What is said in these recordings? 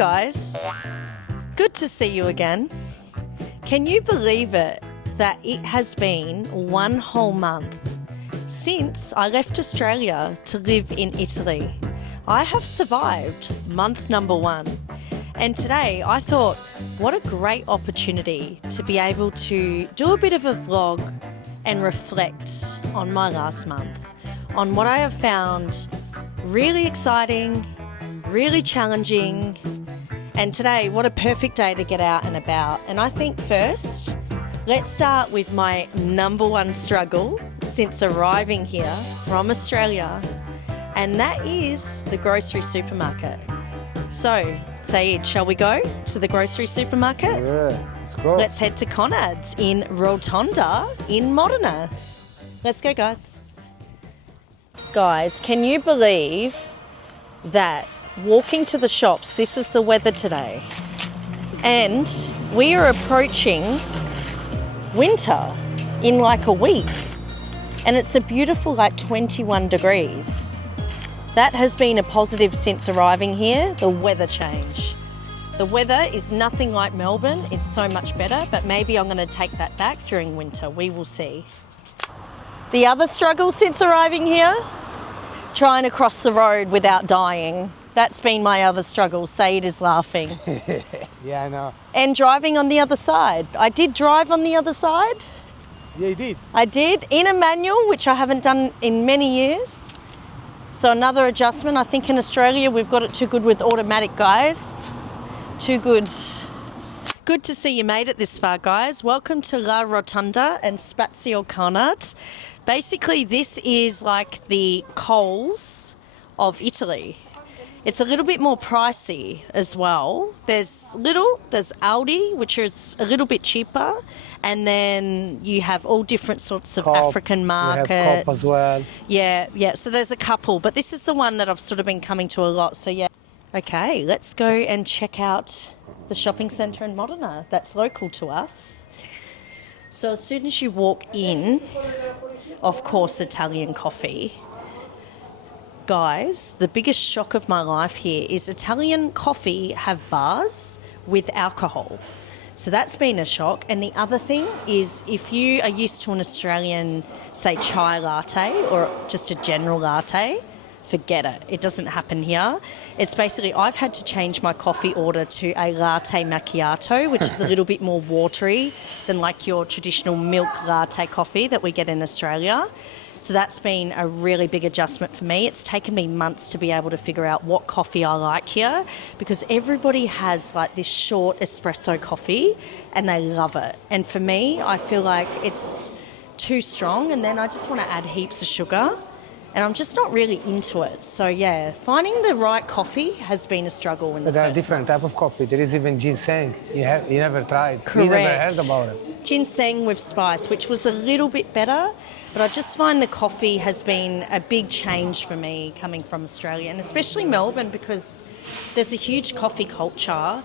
guys, good to see you again. Can you believe it that it has been one whole month since I left Australia to live in Italy? I have survived month number 1, and today I thought, what a great opportunity to be able to do a bit of a vlog and reflect on my last month, on what I have found really exciting, really challenging, and today, what a perfect day to get out and about. And I think first, let's start with my number 1 struggle since arriving here from Australia, and that is the grocery supermarket. So, Saeed, shall we go to the grocery supermarket? Yeah, let's go. Let's head to Condos in Rotonda in Modena. Let's go, guys. Guys, can you believe that walking to the shops, this is the weather today, and we are approaching winter in like a week, and it's a beautiful like 21 degrees. That has been a positive since arriving here, the weather change. The weather is nothing like Melbourne, it's so much better, but maybe I'm going to take that back during winter, we will see. The other struggle since arriving here, trying to cross the road without dying. That's been my other struggle. Saeed is laughing. Yeah, I know. And driving on the other side. I did drive on the other side. Yeah, you did. I did, in a manual, which I haven't done in many years. So another adjustment. I think in Australia we've got it too good with automatic, guys. Too good. Good to see you made it this far, guys. Welcome to La Rotonda and Spazio Conad. Basically, this is like the Coles of Italy. It's a little bit more pricey as well. There's Aldi, which is a little bit cheaper, and then you have all different sorts of African markets. We have Coop as well. Yeah. So there's a couple, but this is the one that I've sort of been coming to a lot. So yeah. Okay, let's go and check out the shopping centre in Modena that's local to us. So as soon as you walk in, of course, Italian coffee. Guys, the biggest shock of my life here is Italian coffee have bars with alcohol. So that's been a shock. And the other thing is, if you are used to an Australian, say, chai latte or just a general latte, forget it. It doesn't happen here. It's basically, I've had to change my coffee order to a latte macchiato, which is a little bit more watery than like your traditional milk latte coffee that we get in Australia. So that's been a really big adjustment for me. It's taken me months to be able to figure out what coffee I like here, because everybody has like this short espresso coffee and they love it. And for me, I feel like it's too strong, and then I just want to add heaps of sugar, and I'm just not really into it. So yeah, finding the right coffee has been a struggle in the But there are first different month. type of coffee. There is even ginseng. You never tried. Correct. You never heard about it. Ginseng with spice, which was a little bit better, but I just find the coffee has been a big change for me coming from Australia, and especially Melbourne, because there's a huge coffee culture.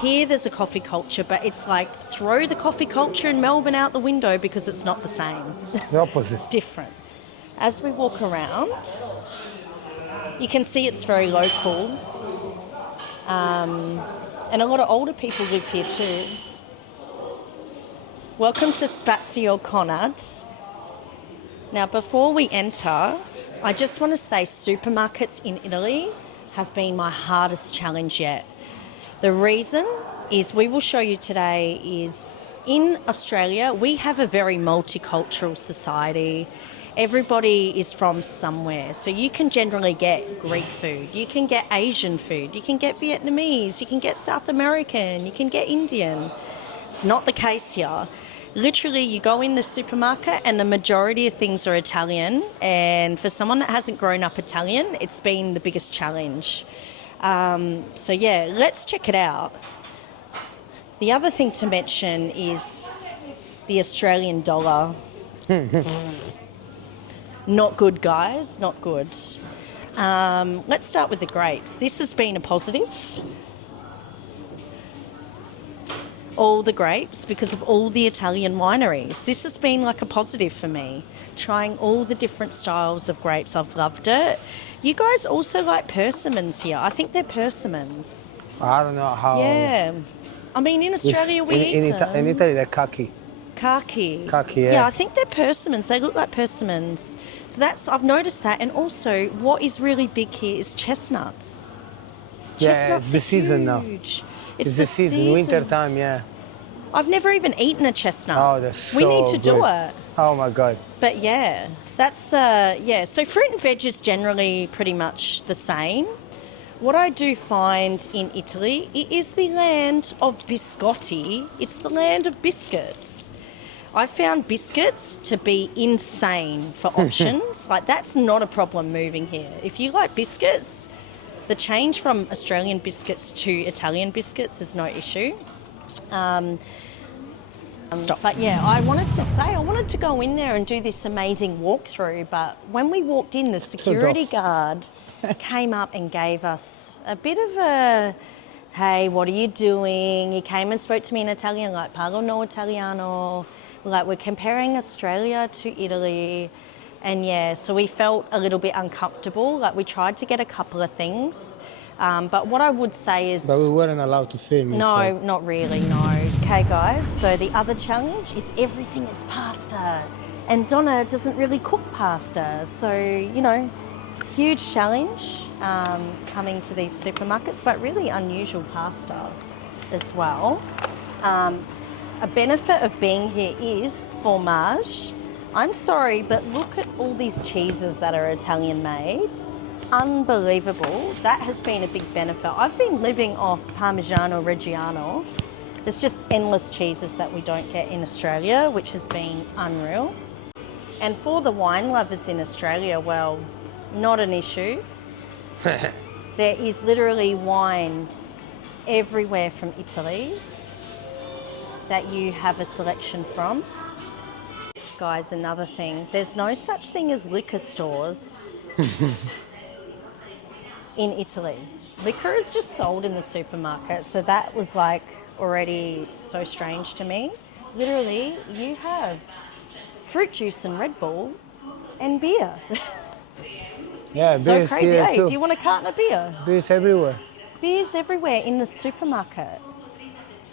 Here there's a coffee culture, but it's like throw the coffee culture in Melbourne out the window because it's not the same. The opposite. It's different. As we walk around, you can see it's very local, and a lot of older people live here too. Welcome to Spazio Conad. Now, before we enter, I just want to say supermarkets in Italy have been my hardest challenge yet. The reason is, we will show you today, is in Australia, we have a very multicultural society. Everybody is from somewhere. So you can generally get Greek food, you can get Asian food, you can get Vietnamese, you can get South American, you can get Indian. It's not the case here. Literally, you go in the supermarket and the majority of things are Italian, and for someone that hasn't grown up Italian, it's been the biggest challenge. So yeah, let's check it out. The other thing to mention is the Australian dollar. Not good, guys, not good. Let's start with the grapes. This has been a positive. All the grapes, because of all the Italian wineries. This has been like a positive for me. Trying all the different styles of grapes, I've loved it. You guys also like persimmons here. I think they're persimmons. I don't know how. Yeah. I mean, in Australia we eat them. In Italy, they're khaki. Kaki. Kaki, Yeah, yeah. I think they're persimmons. They look like persimmons. So I've noticed that. And also, what is really big here is chestnuts. Yeah, Chestnuts it's the are season now. huge. It's the season, winter time, yeah. I've never even eaten a chestnut. Oh, that's so We need to do good. it. Oh my God. But yeah, that's, yeah. So fruit and veg is generally pretty much the same. What I do find in Italy, it is the land of biscotti. It's the land of biscuits. I found biscuits to be insane for options. Like, that's not a problem moving here. If you like biscuits, the change from Australian biscuits to Italian biscuits is no issue. Stop. But yeah, I wanted to go in there and do this amazing walkthrough, but when we walked in, the security guard came up and gave us a bit of a, hey, what are you doing? He came and spoke to me in Italian, like, parlo no Italiano. Like, we're comparing Australia to Italy. And yeah, so we felt a little bit uncomfortable. Like, we tried to get a couple of things. But what I would say is... But we weren't allowed to film inside. No, not really, no. Okay, guys, so the other challenge is everything is pasta. And Donna doesn't really cook pasta. So, you know, huge challenge coming to these supermarkets, but really unusual pasta as well. A benefit of being here is fromage. I'm sorry, but look at all these cheeses that are Italian made. Unbelievable. That has been a big benefit. I've been living off Parmigiano Reggiano. There's just endless cheeses that we don't get in Australia, which has been unreal. And for the wine lovers in Australia, well, not an issue. There is literally wines everywhere from Italy that you have a selection from. Guys, another thing, there's no such thing as liquor stores in Italy. Liquor is just sold in the supermarket, so that was like already so strange to me. Literally, you have fruit juice and Red Bull and beer. Yeah, So beer's crazy, here eh? too. Do you want a carton of beer? Beer's everywhere. Beer's everywhere in the supermarket.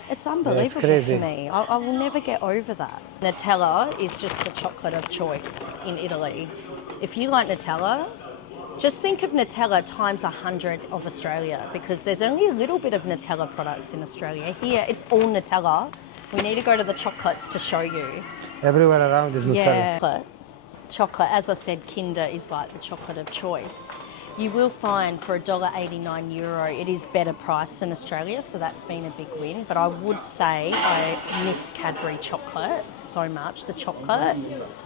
It's unbelievable crazy. to me. I will never get over that. Nutella is just the chocolate of choice in Italy. If you like Nutella, just think of Nutella times 100 of Australia, because there's only a little bit of Nutella products in Australia. Here, it's all Nutella. We need to go to the chocolates to show you. Everywhere around is Nutella. Yeah. Chocolate, as I said, Kinder is like the chocolate of choice. You will find for €1.89, it is better priced than Australia, so that's been a big win. But I would say I miss Cadbury chocolate so much. The chocolate,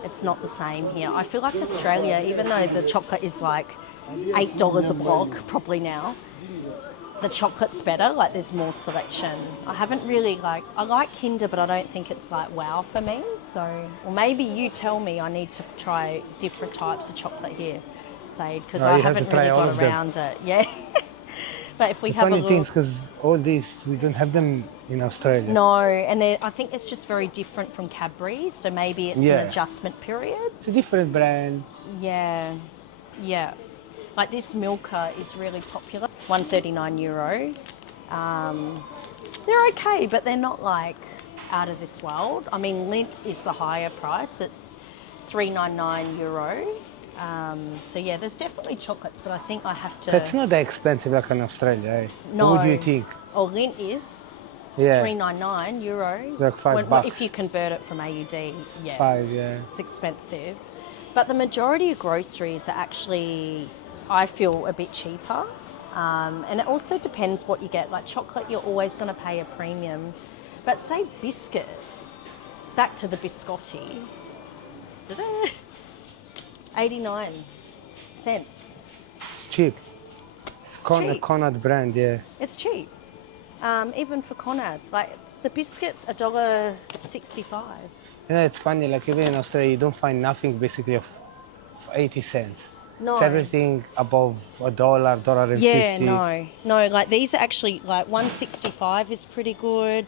it's not the same here. I feel like Australia, even though the chocolate is like $8 a block, probably now, the chocolate's better, like there's more selection. I haven't really I like Kinder, but I don't think it's like wow for me. So, or maybe you tell me I need to try different types of chocolate here. Because I haven't really got around it. Yeah. But if we have a funny look... things, because all these, we don't have them in Australia. No, and I think it's just very different from Cadbury's, so maybe it's an adjustment period. It's a different brand. Yeah, yeah. Like this Milka is really popular, €1.39. They're okay, but they're not like out of this world. I mean, Lindt is the higher price. It's €3.99. So yeah, there's definitely chocolates, but I think I have to... It's not that expensive like in Australia, eh? No. What do you think? Oh, Lindt is €3.99. It's like $5. If you convert it from AUD, yeah. 5, yeah. It's expensive. But the majority of groceries are actually, I feel, a bit cheaper. And it also depends what you get. Like chocolate, you're always going to pay a premium. But say biscuits, back to the Biscotti. 89 cents. It's cheap. It's cheap. Conad brand, yeah. It's cheap. Even for Conad. Like the biscuits, $1.65. You know, it's funny, like even in Australia, you don't find nothing basically of 80 cents. No. It's everything above $1, $1.50. Yeah, no. Like these are actually like $1.65 is pretty good.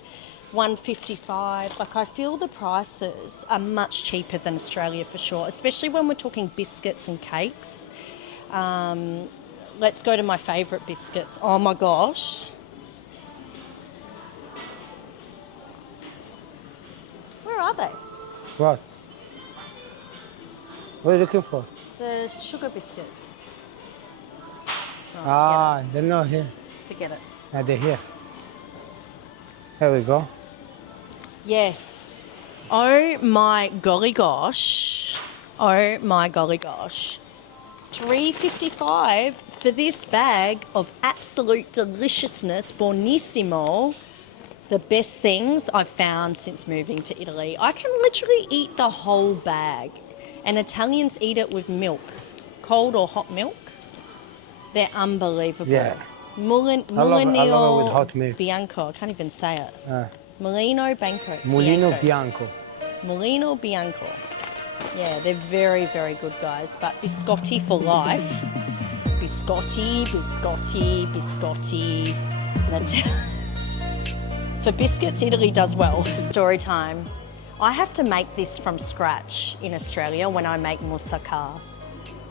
$1.55. Like I feel the prices are much cheaper than Australia for sure, especially when we're talking biscuits and cakes. Let's go to my favourite biscuits. Oh my gosh, are they? What? What are you looking for? The sugar biscuits. They're not here. Forget it. They're here. There we go. Yes. Oh my golly gosh. Oh my golly gosh. $3.55 for this bag of absolute deliciousness, buonissimo. The best things I've found since moving to Italy. I can literally eat the whole bag. And Italians eat it with milk. Cold or hot milk. They're unbelievable. Yeah. I love it with hot milk. Bianco. I can't even say it. Mulino Bianco. Mulino Bianco. Mulino Bianco. Yeah, they're very, very good, guys. But Biscotti for life. Biscotti. For biscuits, Italy does well. Story time. I have to make this from scratch in Australia when I make moussaka.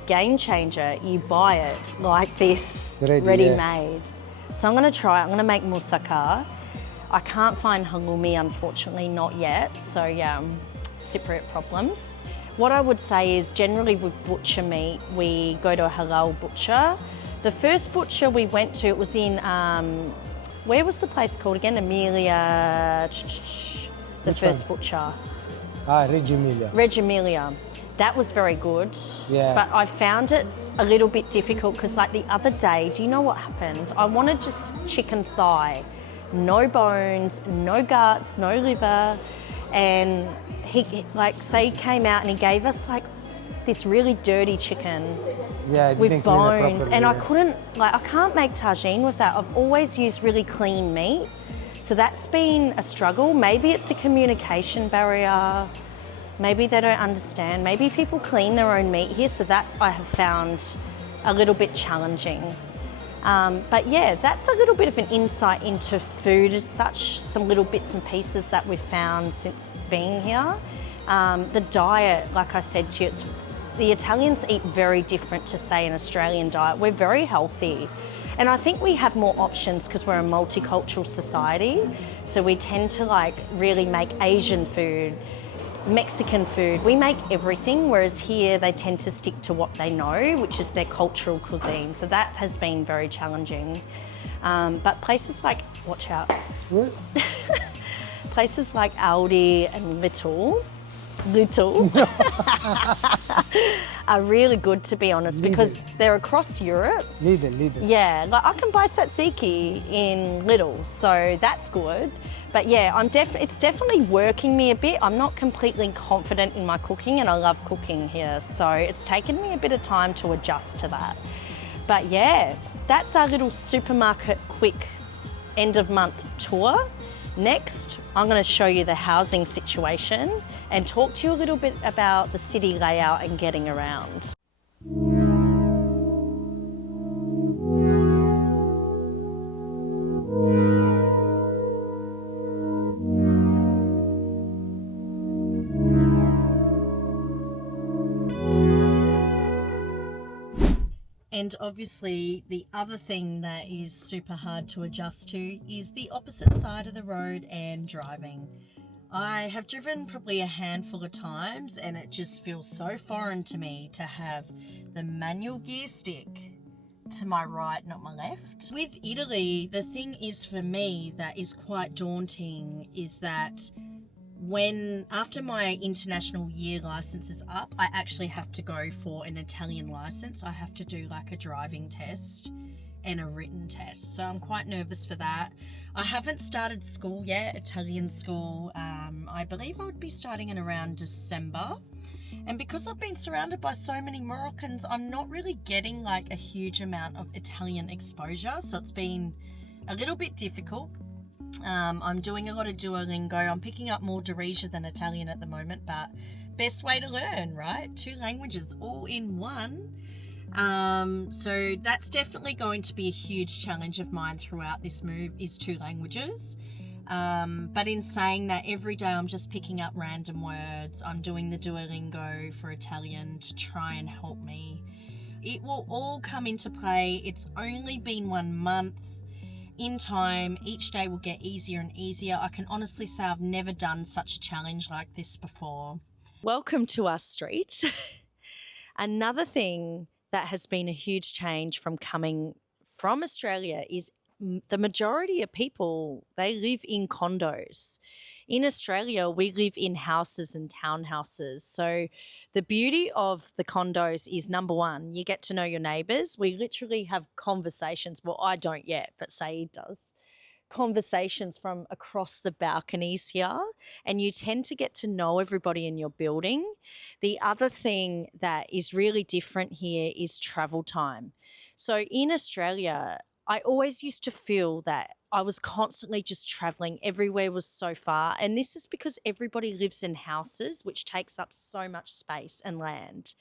Game changer, you buy it like this, ready-made. So I'm going to try it. I'm going to make moussaka. I can't find halloumi, unfortunately, not yet. So yeah, Cypriot problems. What I would say is generally with butcher meat, we go to a halal butcher. The first butcher we went to, it was in, where was the place called again? Emilia, the first butcher. Reggio Emilia. Reggio Emilia. That was very good. Yeah. But I found it a little bit difficult because like the other day, do you know what happened? I wanted just chicken thigh. No bones, no guts, no liver. And he came out and he gave us like this really dirty chicken with bones. And I couldn't, I can't make tagine with that. I've always used really clean meat. So that's been a struggle. Maybe it's a communication barrier. Maybe they don't understand. Maybe people clean their own meat here, so that I have found a little bit challenging. But yeah, that's a little bit of an insight into food as such, some little bits and pieces that we've found since being here. The diet, like I said to you, the Italians eat very different to, say, an Australian diet. We're very healthy. And I think we have more options because we're a multicultural society. So we tend to really make Asian food, Mexican food. We make everything, whereas here they tend to stick to what they know, which is their cultural cuisine. So that has been very challenging. But places like, watch out, places like Aldi and Little are really good, to be honest, because they're across Europe. Lidl. Yeah, I can buy tzatziki in Lidl, so that's good. But yeah, it's definitely working me a bit. I'm not completely confident in my cooking, and I love cooking here, so it's taken me a bit of time to adjust to that. But yeah, that's our little supermarket quick end of month tour. Next, I'm going to show you the housing situation and talk to you a little bit about the city layout and getting around. And obviously the other thing that is super hard to adjust to is the opposite side of the road and driving. I have driven probably a handful of times and it just feels so foreign to me to have the manual gear stick to my right, not my left. With Italy, the thing is for me that is quite daunting is that after my international year license is up, I actually have to go for an Italian license. I have to do a driving test and a written test. So I'm quite nervous for that. I haven't started school yet, Italian school. I believe I would be starting in around December. And because I've been surrounded by so many Moroccans, I'm not really getting a huge amount of Italian exposure. So it's been a little bit difficult. I'm doing a lot of Duolingo. I'm picking up more Darija than Italian at the moment, but best way to learn, right? 2 languages all in one. So that's definitely going to be a huge challenge of mine throughout this move is 2 languages. But in saying that, every day I'm just picking up random words. I'm doing the Duolingo for Italian to try and help me. It will all come into play. It's only been 1 month. in time, each day will get easier and easier. I can honestly say I've never done such a challenge like this before. Welcome to our street. Another thing that has been a huge change from coming from Australia is the majority of people, they live in condos. In Australia, we live in houses and townhouses. So the beauty of the condos is, number one, you get to know your neighbours. We literally have conversations. Well, I don't yet, but Saeed does. Conversations from across the balconies here, and you tend to get to know everybody in your building. The other thing that is really different here is travel time. So in Australia, I always used to feel that I was constantly just traveling. Everywhere was so far. And this is because everybody lives in houses, which takes up so much space and land.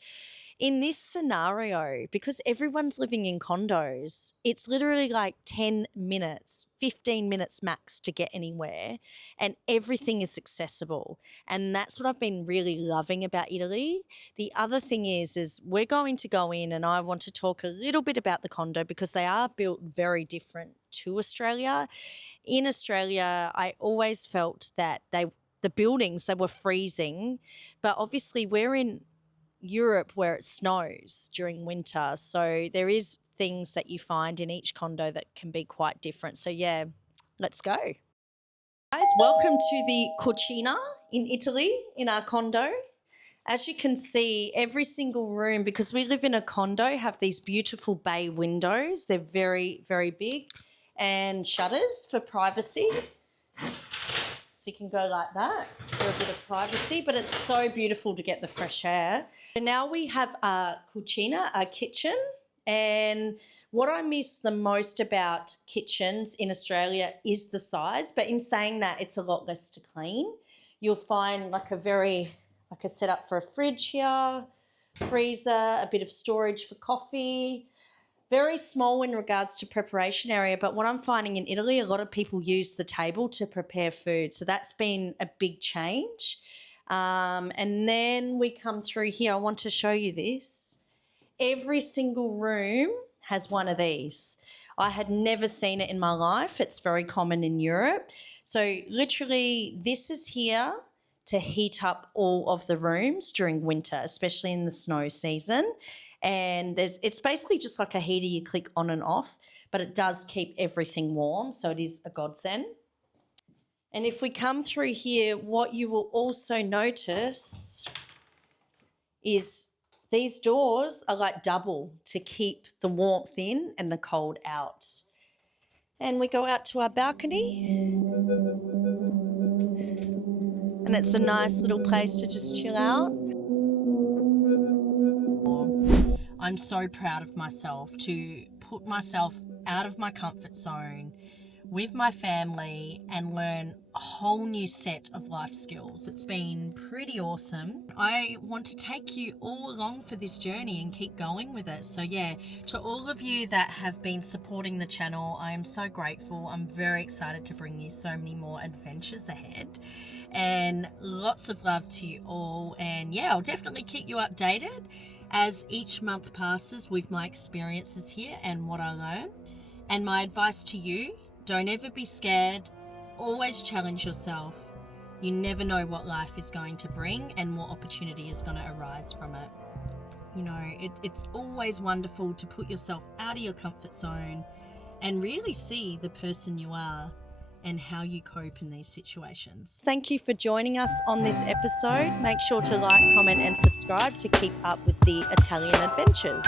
In this scenario, because everyone's living in condos, it's literally like 10 minutes, 15 minutes max to get anywhere, and everything is accessible. And that's what I've been really loving about Italy. The other thing is we're going to go in, and I want to talk a little bit about the condo because they are built very different to Australia. In Australia, I always felt that the buildings, they were freezing, but obviously we're in Europe where it snows during winter. So there is things that you find in each condo that can be quite different. So yeah, let's go. Guys, welcome to the cucina in Italy in our condo. As you can see, every single room, because we live in a condo, have these beautiful bay windows. They're very, very big, and shutters for privacy. So you can go like that for a bit of privacy, but it's so beautiful to get the fresh air. And now we have a cucina, a kitchen. And what I miss the most about kitchens in Australia is the size. But in saying that, it's a lot less to clean. You'll find like a setup for a fridge here, freezer, a bit of storage for coffee. Very small in regards to preparation area, but what I'm finding in Italy, a lot of people use the table to prepare food. So that's been a big change. And then we come through here. I want to show you this. Every single room has one of these. I had never seen it in my life. It's very common in Europe. So literally this is here to heat up all of the rooms during winter, especially in the snow season. And it's basically just like a heater you click on and off, but it does keep everything warm, so it is a godsend. And if we come through here, what you will also notice is these doors are like double to keep the warmth in and the cold out. And we go out to our balcony, and it's a nice little place to just chill out. I'm so proud of myself to put myself out of my comfort zone with my family and learn a whole new set of life skills. It's been pretty awesome. I want to take you all along for this journey and keep going with it. So yeah, to all of you that have been supporting the channel, I am so grateful. I'm very excited to bring you so many more adventures ahead. And lots of love to you all. And yeah, I'll definitely keep you updated as each month passes with my experiences here and what I learn. And my advice to you, don't ever be scared. Always challenge yourself. You never know what life is going to bring and what opportunity is going to arise from it. You know, it's always wonderful to put yourself out of your comfort zone and really see the person you are and how you cope in these situations. Thank you for joining us on this episode. Make sure to like, comment and subscribe to keep up with the Italian adventures.